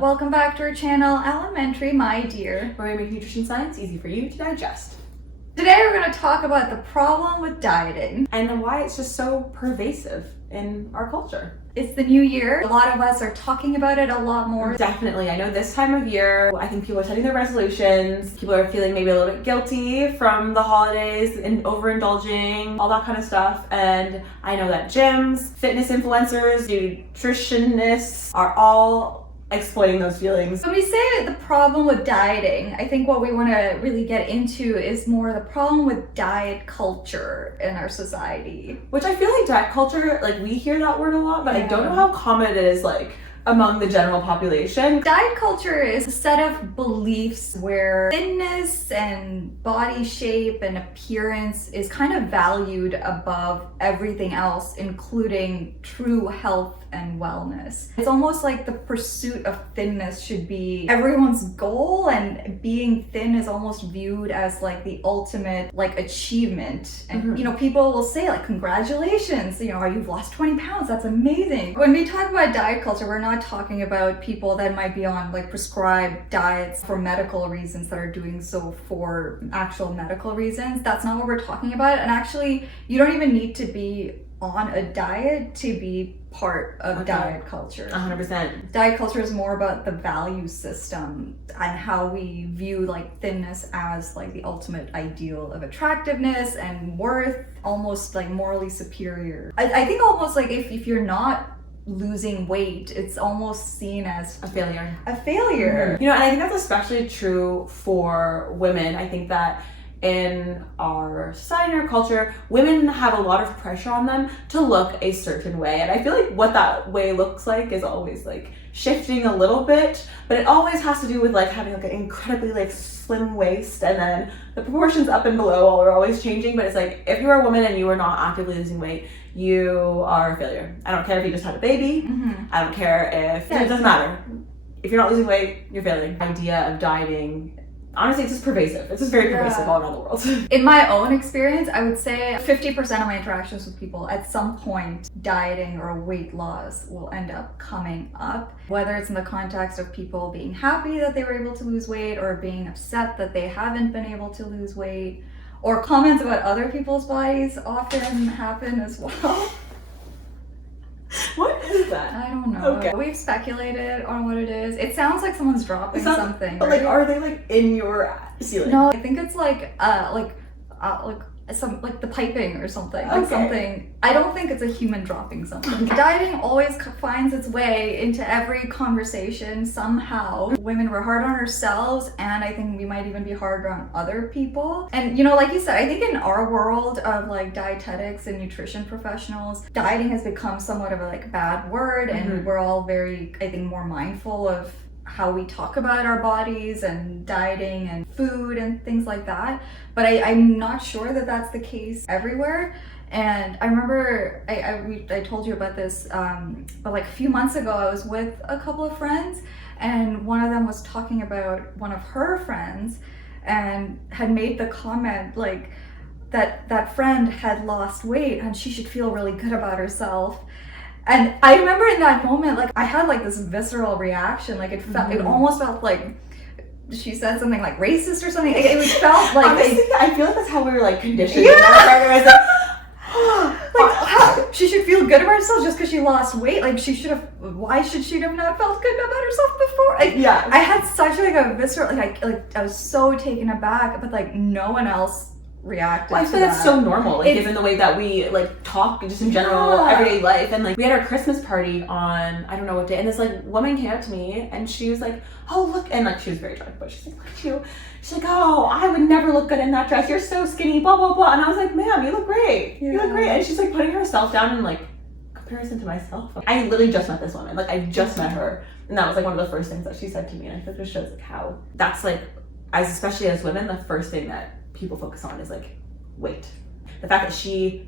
Welcome back to our channel, Elementary, my dear. Where we make nutrition science easy for you to digest. Today we're going to talk about the problem with dieting. And why it's just so pervasive in our culture. It's the new year. A lot of us are talking about it a lot more. Definitely. I know this time of year, I think people are setting their resolutions. People are feeling maybe a little bit guilty from the holidays and overindulging, all that kind of stuff. And I know that gyms, fitness influencers, nutritionists are all exploiting those feelings. When we say the problem with dieting, I think what we want to really get into is more the problem with diet culture in our society. Which I feel like diet culture, like we hear that word a lot, but I don't know how common it is like among the general population. Diet culture is a set of beliefs where thinness and body shape and appearance is kind of valued above everything else, including true health and wellness. It's almost like the pursuit of thinness should be everyone's goal, and being thin is almost viewed as like the ultimate like achievement. And you know, people will say like, congratulations, you know, you've lost 20 pounds, that's amazing. When we talk about diet culture, we're not talking about people that might be on like prescribed diets for medical reasons that are doing so for actual medical reasons. That's not what we're talking about. And actually, you don't even need to be on a diet to be part of diet culture. 100%. Diet culture is more about the value system and how we view like thinness as like the ultimate ideal of attractiveness and worth, almost like morally superior. I think almost like if you're not losing weight, it's almost seen as a failure. Mm-hmm. You know, and I think that's especially true for women. I think that in our society, in our culture, women have a lot of pressure on them to look a certain way. And I feel like what that way looks like is always like shifting a little bit, but it always has to do with like having like an incredibly like slim waist, and then the proportions up and below are always changing. But it's like, if you're a woman and you are not actively losing weight, you are a failure. I don't care if you just had a baby. I don't care if, it doesn't matter. If you're not losing weight, you're failing. The idea of dieting, honestly, it's just pervasive. It's just very pervasive all around the world. In my own experience, I would say 50% of my interactions with people at some point, dieting or weight loss will end up coming up. Whether it's in the context of people being happy that they were able to lose weight, or being upset that they haven't been able to lose weight, or comments about other people's bodies often happen as well. What is that? I don't know. Okay. We've speculated on what it is. It sounds like someone's dropping something. But like, are they like in your ceiling? No, I think it's like some like the piping or something. Like something. I don't think it's a human dropping something. Dieting always finds its way into every conversation somehow. Women were hard on ourselves, and I think we might even be harder on other people. And you know, like you said, I think in our world of like dietetics and nutrition professionals, dieting has become somewhat of a like bad word, and we're all very, I think, more mindful of how we talk about our bodies and dieting and food and things like that. But I'm not sure that that's the case everywhere. And I remember I told you about this, but like a few months ago, I was with a couple of friends, and one of them was talking about one of her friends and had made the comment like that friend had lost weight and she should feel really good about herself. And I remember in that moment, like I had like this visceral reaction, like it felt, it almost felt like she said something like racist or something. It felt like honestly, I feel like that's how we were like conditioned. She should feel good about herself just because she lost weight. Like why should she have not felt good about herself before? I had such like a visceral, like I was so taken aback, but like no one else reacted. I feel that's so normal, like given the way that we like talk just in general everyday life. And like we had our Christmas party on I don't know what day, and this like woman came up to me and she was like, oh look, and like she was very drunk, but she's like, look at you. She's like, oh, I would never look good in that dress, you're so skinny, blah blah blah. And I was like, ma'am, you look great. You look great. And she's like putting herself down in like comparison to myself. I literally just met this woman, like I just met her, and that was like one of the first things that she said to me. And I think it shows like how that's like, especially as women, the first thing that people focus on is like weight. The fact that she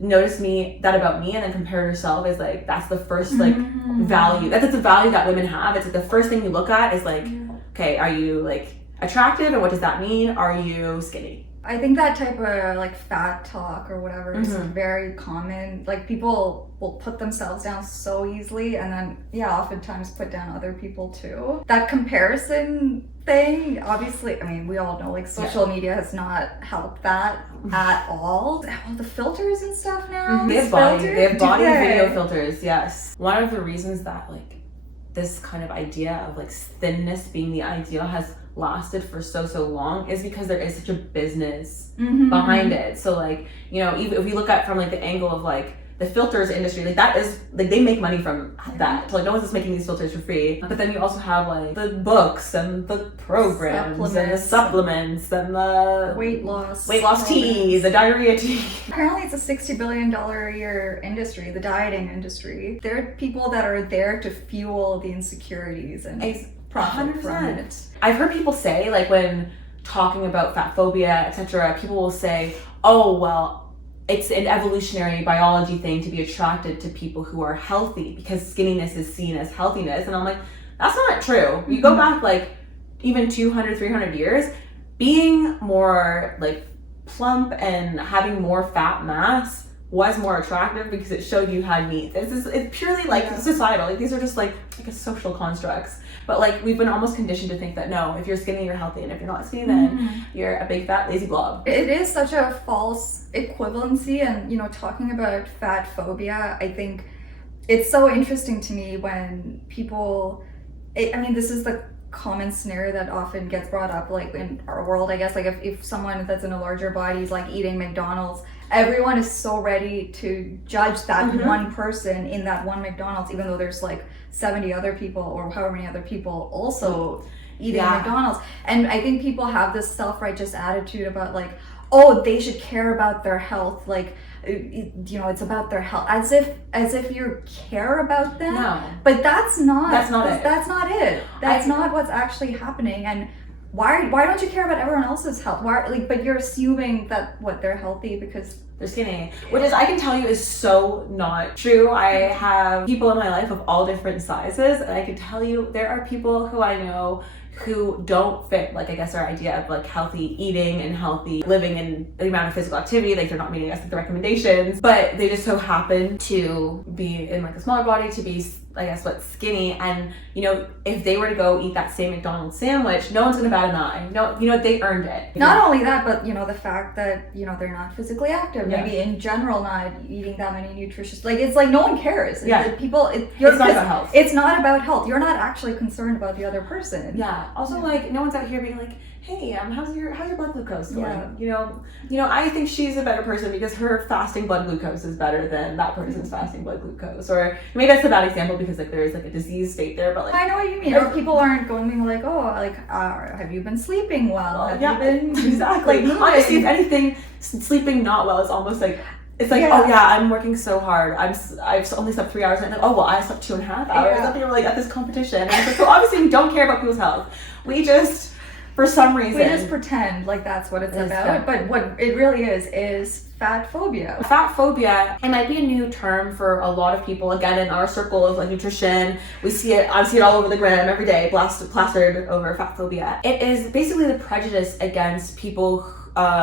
noticed that about me and then compared herself is like, that's the first like value. That's a value that women have. It's like the first thing you look at is like, okay, are you like attractive, and what does that mean? Are you skinny? I think that type of like fat talk or whatever is very common. Like people will put themselves down so easily and then oftentimes put down other people too. That comparison thing, obviously, I mean, we all know like social media has not helped that at all. Well, the filters and stuff now. They have body video filters, yes. One of the reasons that like this kind of idea of like thinness being the ideal has lasted for so long is because there is such a business behind it. So like, you know, even if we look at from like the angle of like the filters industry, like that is like they make money from that. So, like no one's just making these filters for free. But then you also have like the books and the programs and the supplements and the weight loss tea, the diarrhea tea. Apparently it's a $60 billion a year industry, the dieting industry. There are people that are there to fuel the insecurities and profit from it. I've heard people say, like when talking about fat phobia, etc., people will say, oh well, it's an evolutionary biology thing to be attracted to people who are healthy because skinniness is seen as healthiness. And I'm like, that's not true. You go back like even 200, 300 years, being more like plump and having more fat mass was more attractive because it showed you had meat. It's purely like societal. Like these are just like a social constructs. But like we've been almost conditioned to think that no, if you're skinny, you're healthy, and if you're not skinny, then you're a big fat lazy blob. It is such a false equivalency, and you know, talking about fat phobia, I think it's so interesting to me when people. I mean, this is the common scenario that often gets brought up, like in our world, I guess. Like if someone that's in a larger body is like eating McDonald's, everyone is so ready to judge that one person in that one McDonald's, even though there's like 70 other people or however many other people also eating McDonald's. And I think people have this self-righteous attitude about like, oh, they should care about their health, like you know, it's about their health, as if you care about them. No. But that's not it. That's not what's actually happening. And why don't you care about everyone else's health? But you're assuming that they're healthy because they're skinny, which is, I can tell you, is so not true. I have people in my life of all different sizes, and I can tell you there are people who I know who don't fit, like, I guess our idea of like healthy eating and healthy living and the amount of physical activity. Like they're not meeting us with the recommendations, but they just so happen to be in like a smaller body, to be, I guess, skinny. And you know, if they were to go eat that same McDonald's sandwich, no one's gonna bat an eye. No, you know, they earned it. Not only that, but you know, the fact that, you know, they're not physically active, maybe in general not eating that many nutritious, like it's like no one cares. Yeah. It's not about health. It's not about health. You're not actually concerned about the other person. Yeah. Also, like no one's out here being like, hey, how's your blood glucose going? Yeah. You know, I think she's a better person because her fasting blood glucose is better than that person's fasting blood glucose. Or maybe that's a bad example because like there's like a disease state there, but like I know what you mean. Or people aren't going like, oh, like have you been sleeping well? Have you been exactly? Like, honestly, if anything, sleeping not well is almost like. It's like, oh yeah, I'm working so hard. I've only slept 3 hours. And I'm like, oh well, I slept 2.5 hours. Yeah. We're like at this competition. And it's like, so obviously we don't care about people's health. We just, for some reason, we just pretend like that's what it's about. But what it really is fat phobia. Fat phobia, it might be a new term for a lot of people. Again, in our circle of like nutrition, we see it. I see it all over the gram every day, plastered over fat phobia. It is basically the prejudice against people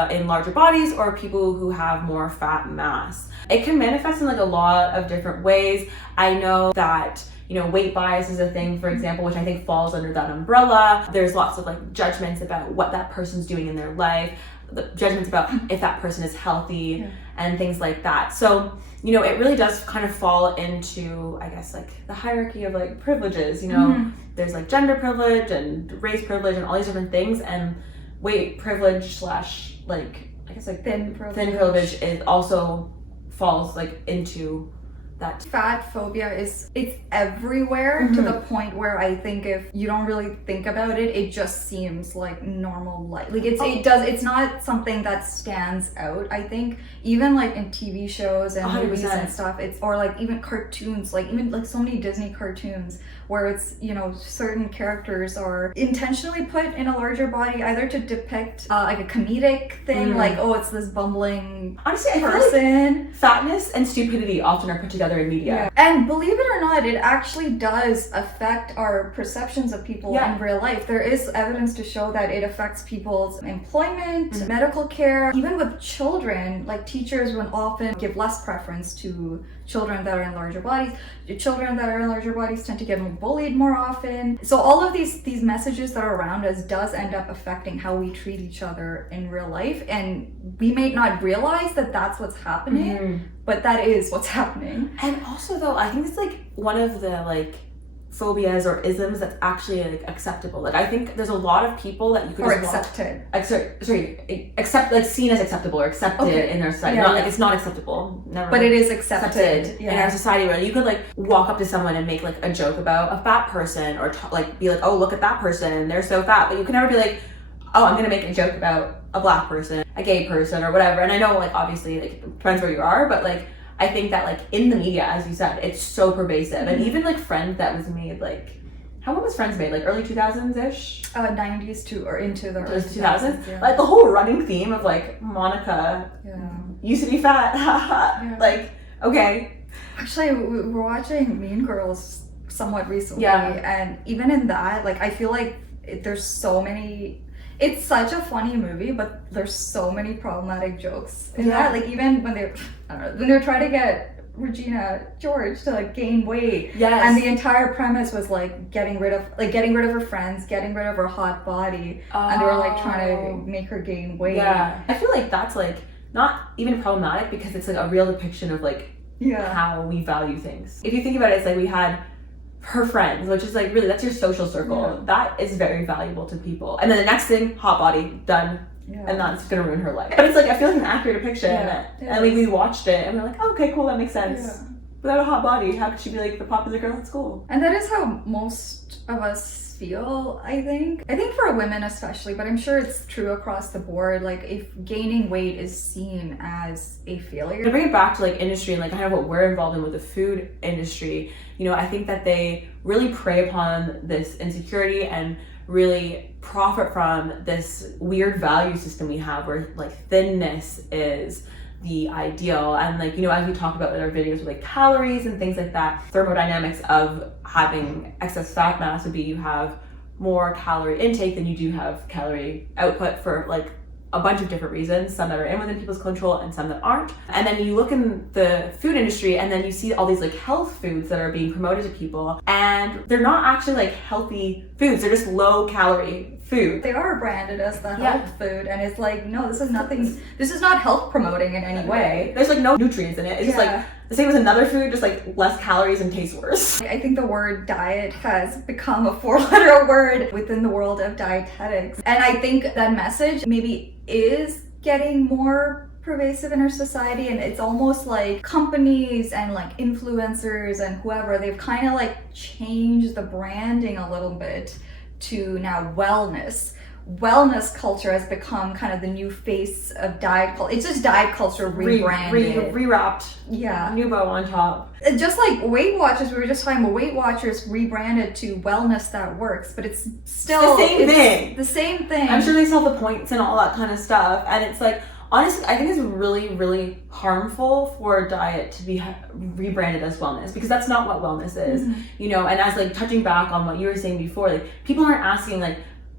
in larger bodies or people who have more fat mass. It can manifest in like a lot of different ways. I know that, you know, weight bias is a thing, for example, which I think falls under that umbrella. There's lots of like judgments about what that person's doing in their life, the judgments about if that person is healthy and things like that. So, you know, it really does kind of fall into, I guess, like the hierarchy of like privileges, you know, there's like gender privilege and race privilege and all these different things, and weight privilege / like, I guess like thin privilege is also falls like into that. Fat phobia it's everywhere to the point where I think if you don't really think about it, it just seems like normal life. Like it's not something that stands out. I think even like in TV shows and 100%. Movies and stuff, or like even cartoons, like even like so many Disney cartoons where it's, you know, certain characters are intentionally put in a larger body either to depict like a comedic thing, like, oh, it's this bumbling honestly, person. I feel like fatness and stupidity often are put together other in media. Yeah. And believe it or not, it actually does affect our perceptions of people in real life. There is evidence to show that it affects people's employment, medical care, even with children. Like teachers would often give less preference to children that are in larger bodies. The children that are in larger bodies tend to get bullied more often. So all of these messages that are around us does end up affecting how we treat each other in real life, and we may not realize that that's what's happening, but that is what's happening. And also though, I think it's like one of the like phobias or isms that's actually like acceptable. Like I think there's a lot of people that you could accept, like seen as acceptable or accepted in our society. Not like it's not acceptable, never. But it is accepted in our society. Where you could like walk up to someone and make like a joke about a fat person, or like be like, oh look at that person, they're so fat. But you can never be like, oh I'm gonna make a joke about a black person, a gay person, or whatever. And I know like obviously like it depends where you are, but like I think that like in the media, as you said, it's so pervasive. And even like Friends that was made like, when was Friends made? Like early 2000s-ish? 90s to or into the early 2000s. Yeah. Like the whole running theme of like Monica used to be fat. Like, okay. Actually, we were watching Mean Girls somewhat recently. And even in that, like I feel like there's so many. It's such a funny movie, but there's so many problematic jokes in that. Like even when they're trying to get Regina George to like gain weight, and the entire premise was like getting rid of her friends, getting rid of her hot body, and they were like trying to make her gain weight. I feel like that's like not even problematic because it's like a real depiction of like how we value things. If you think about it, it's like we had her friends, which is like really, that's your social circle. That is very valuable to people. And then the next thing, hot body, done. And that's gonna ruin her life. But it's like, I feel like an accurate depiction. And like we watched it and we're like, oh, okay, cool, that makes sense. Without a hot body, how could she be like the popular girl at school? And that is how most of us feel, I think. I think for women especially, but I'm sure it's true across the board. Like if gaining weight is seen as a failure. To bring it back to like industry and like kind of what we're involved in with the food industry, you know, I think that they really prey upon this insecurity and really profit from this weird value system we have where like thinness is the ideal. And like, you know, as we talk about in our videos with like calories and things like that, thermodynamics of having excess fat mass would be you have more calorie intake than you do have calorie output for like a bunch of different reasons, some that are within people's control and some that aren't. And then you look in the food industry and then you see all these like health foods that are being promoted to people, and they're not actually like healthy foods, they're just low calorie food. They are branded as the health food, and it's like, no, this is not health promoting in any way. There's like no nutrients in it. It's just like the same as another food, just like less calories and tastes worse. I think the word diet has become a 4-letter word within the world of dietetics. And I think that message maybe is getting more pervasive in our society, and it's almost like companies and like influencers and whoever, they've kind of like changed the branding a little bit to now wellness. Wellness culture has become kind of the new face of diet culture. It's just diet culture rebranded. Rewrapped. Yeah. New bow on top. Just like Weight Watchers, we were just talking about Weight Watchers rebranded to wellness that works, but it's still the same thing. The same thing. I'm sure they sell the points and all that kind of stuff. And it's like, honestly, I think it's really, really harmful for a diet to be rebranded as wellness, because that's not what wellness is, you know. And as like touching back on what you were saying before, like people aren't asking like,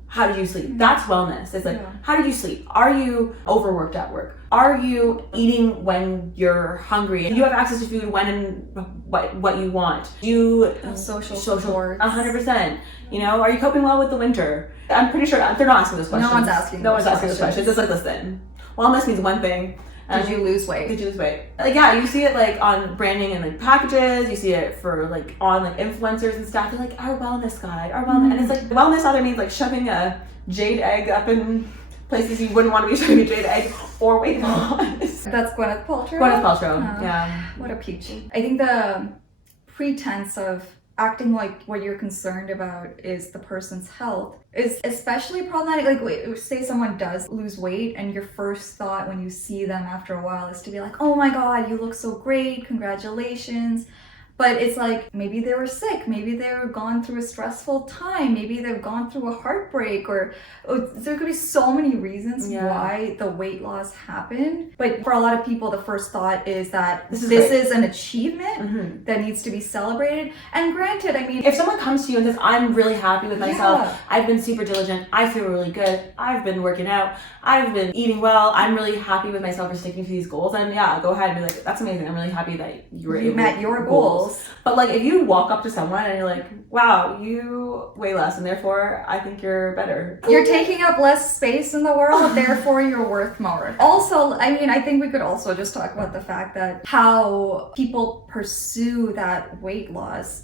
how did you sleep? That's wellness. It's like, how did you sleep? Are you overworked at work? Are you eating when you're hungry? Do you have access to food when and what you want? Do you social support? 100%. You know, are you coping well with the winter? I'm pretty sure they're not asking those questions. No one's asking those questions. It's like, listen, wellness means one thing. Did you lose weight? Did you lose weight? Like, yeah, you see it like on branding and like packages. You see it for like on like influencers and stuff. They're like, our wellness guide, our wellness, and it's like wellness either means like shoving a jade egg up in places you wouldn't want to be shoving a jade egg, or weight loss. That's Gwyneth Paltrow. Gwyneth Paltrow, yeah. What a peach. I think the pretense of acting like what you're concerned about is the person's health is especially problematic. Like, say someone does lose weight and your first thought when you see them after a while is to be like, oh my god, you look so great, congratulations. But it's like, maybe they were sick, maybe they were gone through a stressful time, maybe they've gone through a heartbreak, or there could be so many reasons why the weight loss happened. But for a lot of people, the first thought is that this is an achievement that needs to be celebrated. And granted, I mean, if someone comes to you and says, I'm really happy with myself, I've been super diligent, I feel really good, I've been working out, I've been eating well, I'm really happy with myself for sticking to these goals, and go ahead and be like, that's amazing, I'm really happy that you met your goals. But like, if you walk up to someone and you're like, wow, you weigh less and therefore I think you're better, you're taking up less space in the world, therefore you're worth more. Also, I mean, I think we could also just talk about the fact that how people pursue that weight loss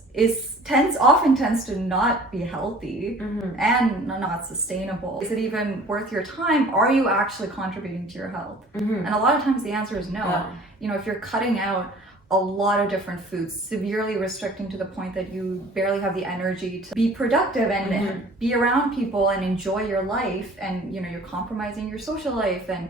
often tends to not be healthy and not sustainable. Is it even worth your time? Are you actually contributing to your health? And a lot of times the answer is no. You know, if you're cutting out a lot of different foods, severely restricting to the point that you barely have the energy to be productive and be around people and enjoy your life, and you know, you're compromising your social life, and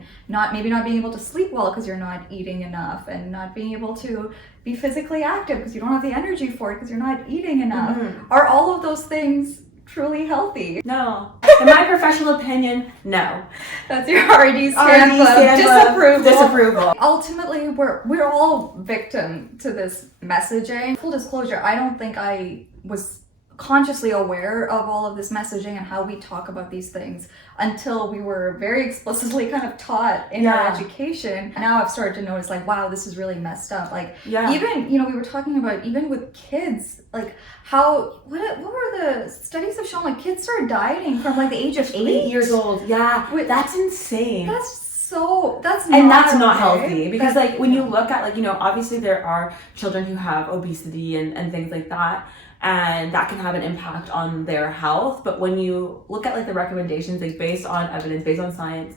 maybe not being able to sleep well because you're not eating enough, and not being able to be physically active because you don't have the energy for it because you're not eating enough. Are all of those things truly healthy? No. In my professional opinion, no. That's your RD stand disapproval. Ultimately, we're all victim to this messaging. Full disclosure, I don't think I was consciously aware of all of this messaging and how we talk about these things until we were very explicitly kind of taught in our education. Now I've started to notice, like, wow, this is really messed up. Like, even, you know, we were talking about even with kids, like how, what were the studies have shown, like kids start dieting from like the age of 8 years old. That's insane. That's not healthy, because like when you look at, like, you know, obviously there are children who have obesity and things like that, and that can have an impact on their health. But when you look at like the recommendations, like based on evidence, based on science,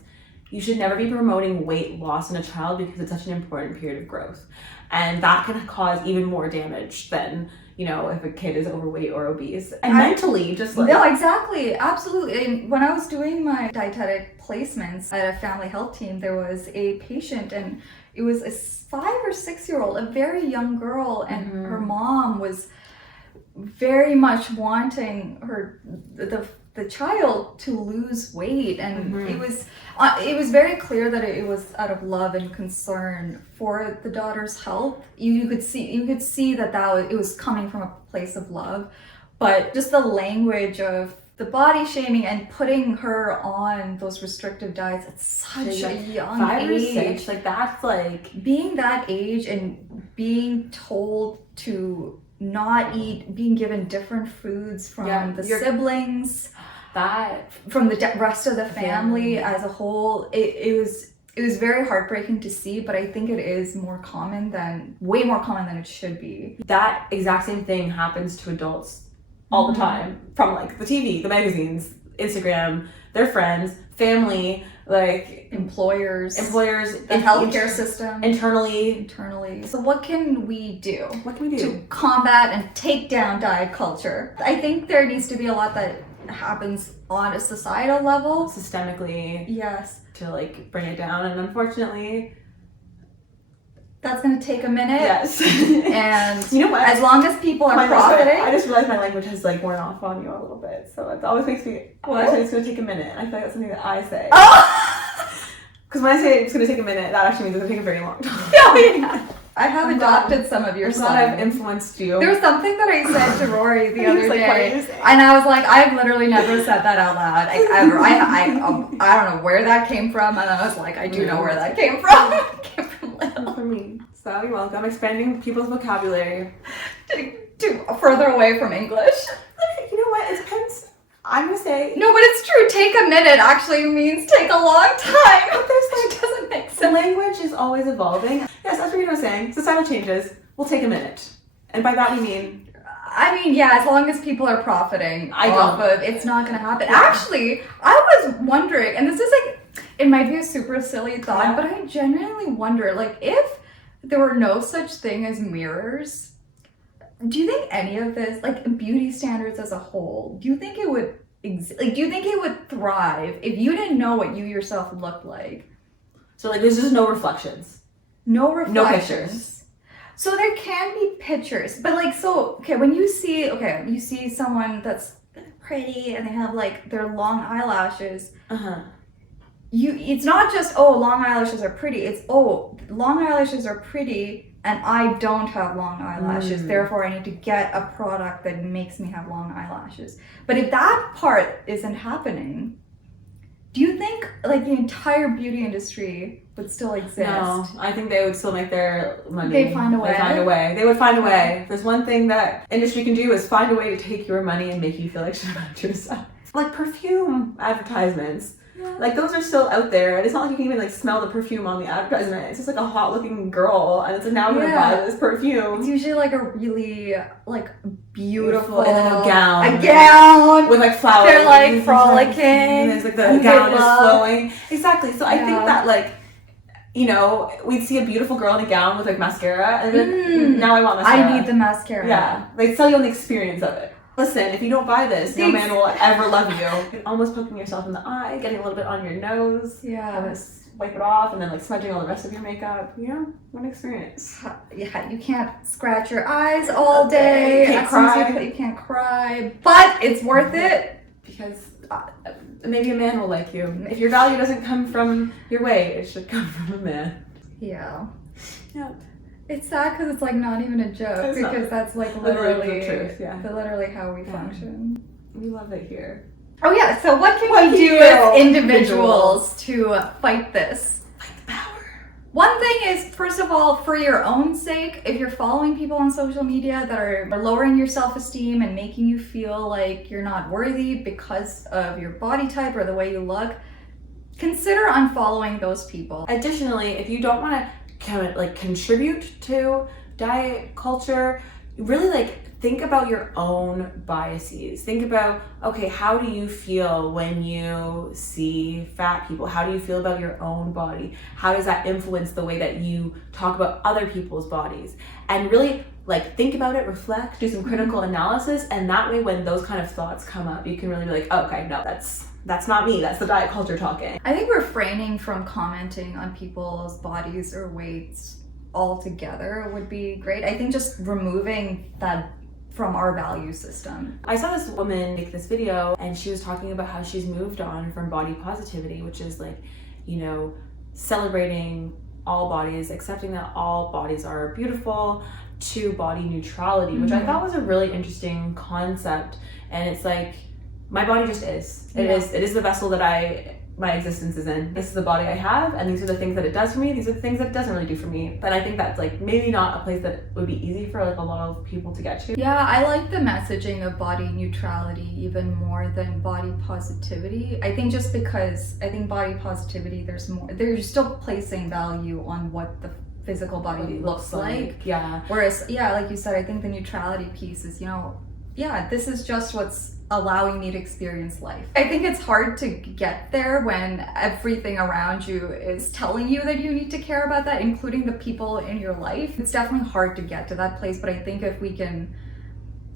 you should never be promoting weight loss in a child because it's such an important period of growth, and that can cause even more damage than, you know, if a kid is overweight or obese, and mentally just like... No, exactly, absolutely. And when I was doing my dietetic placements at a family health team, there was a patient, and it was a 5 or 6 year old, a very young girl, and her mom was very much wanting the child to lose weight, and it was very clear that it was out of love and concern for the daughter's health. You could see that it was coming from a place of love, but just the language of the body shaming and putting her on those restrictive diets at such a young 5 or age. 6, like that's like being that age and being told to not eat, being given different foods from the siblings, from the rest of the family as a whole. It was very heartbreaking to see, but I think it is way more common than it should be. That exact same thing happens to adults all the time, from like the TV, the magazines, Instagram, their friends, family, like employers, the healthcare system, internally. So what can we do? To combat and take down diet culture? I think there needs to be a lot that happens on a societal level, systemically, to like bring it down, and unfortunately that's going to take a minute. Yes. And you know what? As long as people are profiting. I just realized my language has like worn off on you a little bit. So it always makes me... What? It's going to take a minute. I feel like that's something that I say. Oh! Because when I say it's going to take a minute, that actually means it's going to take a very long time. I have adopted some of your slang. I've influenced you. There was something that I said to Rory the other day, and I was like, I've literally never said that out loud, like, ever. I don't know where that came from, and I was like, I do know where that came from. It came from Lil. For me. So you're welcome. Expanding people's vocabulary to further away from English. You know what? It depends. I'm gonna say no, but it's true. Take a minute actually means take a long time. But it doesn't make sense. The language is always evolving. Yes, that's what you were saying. Societal changes will take a minute, and by that we mean. As long as people are profiting off of it's not gonna happen. Yeah. Actually, I was wondering, and this is like, it might be a super silly thought, but I genuinely wonder, like, if there were no such thing as mirrors, do you think any of this, like beauty standards as a whole, do you think it would do you think it would thrive if you didn't know what you yourself looked like? So like there's just no reflections. No reflections. No pictures. So there can be pictures, but like, so, okay, when you see, you see someone that's pretty and they have like their long eyelashes, it's not just, oh, long eyelashes are pretty, it's, oh, long eyelashes are pretty and I don't have long eyelashes, therefore I need to get a product that makes me have long eyelashes. But if that part isn't happening, do you think like the entire beauty industry would still exist? No, I think they would still make their money. They find a way. They would find a way. If there's one thing that industry can do is find a way to take your money and make you feel like shit about yourself. Like perfume advertisements. Yeah. Like those are still out there, and it's not like you can even like smell the perfume on the advertisement. It's just like a hot looking girl, and it's like, now I'm gonna buy this perfume. It's usually like a really like beautiful and then a gown. A gown with like flowers. They're like frolicking. And there's like the gown is flowing. Exactly. So I think that like, you know, we'd see a beautiful girl in a gown with like mascara, and then now I want mascara. I need the mascara. Yeah, they sell you on the experience of it. Listen, if you don't buy this, no man will ever love you. Almost poking yourself in the eye, getting a little bit on your nose. Yeah. Wipe it off, and then like smudging all the rest of your makeup. You know, what experience. Yeah, you can't scratch your eyes all day. You can't cry. You can't cry, but it's worth it. Because maybe a man will like you. If your value doesn't come from your weight, it should come from a man. Yeah. Yeah. It's sad because it's like not even a joke, because that's like literally the truth, literally how we function. We love it here. Oh yeah, so what can we do as individuals to fight this? Fight the power. One thing is, first of all, for your own sake, if you're following people on social media that are lowering your self-esteem and making you feel like you're not worthy because of your body type or the way you look, consider unfollowing those people. Additionally, if you don't want to kind of like contribute to diet culture, really like think about your own biases. Think about, okay, how do you feel when you see fat people? How do you feel about your own body? How does that influence the way that you talk about other people's bodies? And really like think about it, reflect, do some critical analysis, and that way when those kind of thoughts come up, you can really be like, oh, okay, no, that's not me, that's the diet culture talking. I think refraining from commenting on people's bodies or weights altogether would be great. I think just removing that from our value system. I saw this woman make this video, and she was talking about how she's moved on from body positivity, which is like, you know, celebrating all bodies, accepting that all bodies are beautiful, to body neutrality, which I thought was a really interesting concept. And it's like, my body just is. It is the vessel that my existence is in. This is the body I have, and these are the things that it does for me. These are the things that it doesn't really do for me. But I think that's like maybe not a place that would be easy for like a lot of people to get to. Yeah, I like the messaging of body neutrality even more than body positivity. I think just because I think body positivity, they're still placing value on what the physical body looks like. Yeah. Whereas, yeah, like you said, I think the neutrality piece is, you know, yeah, this is just what's allowing me to experience life. I think it's hard to get there when everything around you is telling you that you need to care about that, including the people in your life. It's definitely hard to get to that place, but I think if we can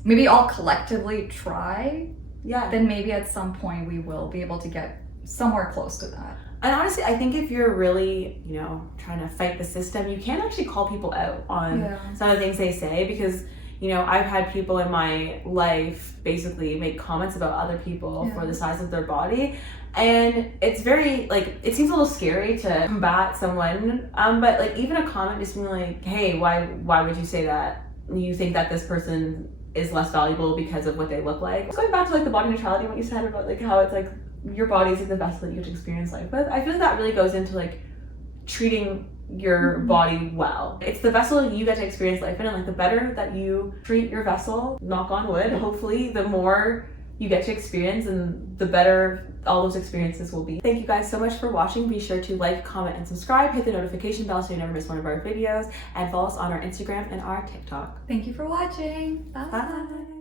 maybe all collectively try, then maybe at some point we will be able to get somewhere close to that. And honestly, I think if you're really, you know, trying to fight the system, you can actually call people out on some of the things they say, because you know, I've had people in my life basically make comments about other people for the size of their body. And it's very, like, it seems a little scary to combat someone. But like even a comment just being like, hey, why would you say that? You think that this person is less valuable because of what they look like? It's going back to like the body neutrality, what you said about like how it's like your body is like the best that you get to experience life with. I feel like that really goes into like treating your body well. It's the vessel you get to experience life in, and like the better that you treat your vessel, knock on wood, hopefully the more you get to experience and the better all those experiences will be. Thank you guys so much for watching. Be sure to like, comment, and subscribe. Hit the notification bell so you never miss one of our videos, and follow us on our Instagram and our TikTok. Thank you for watching. Bye. Bye.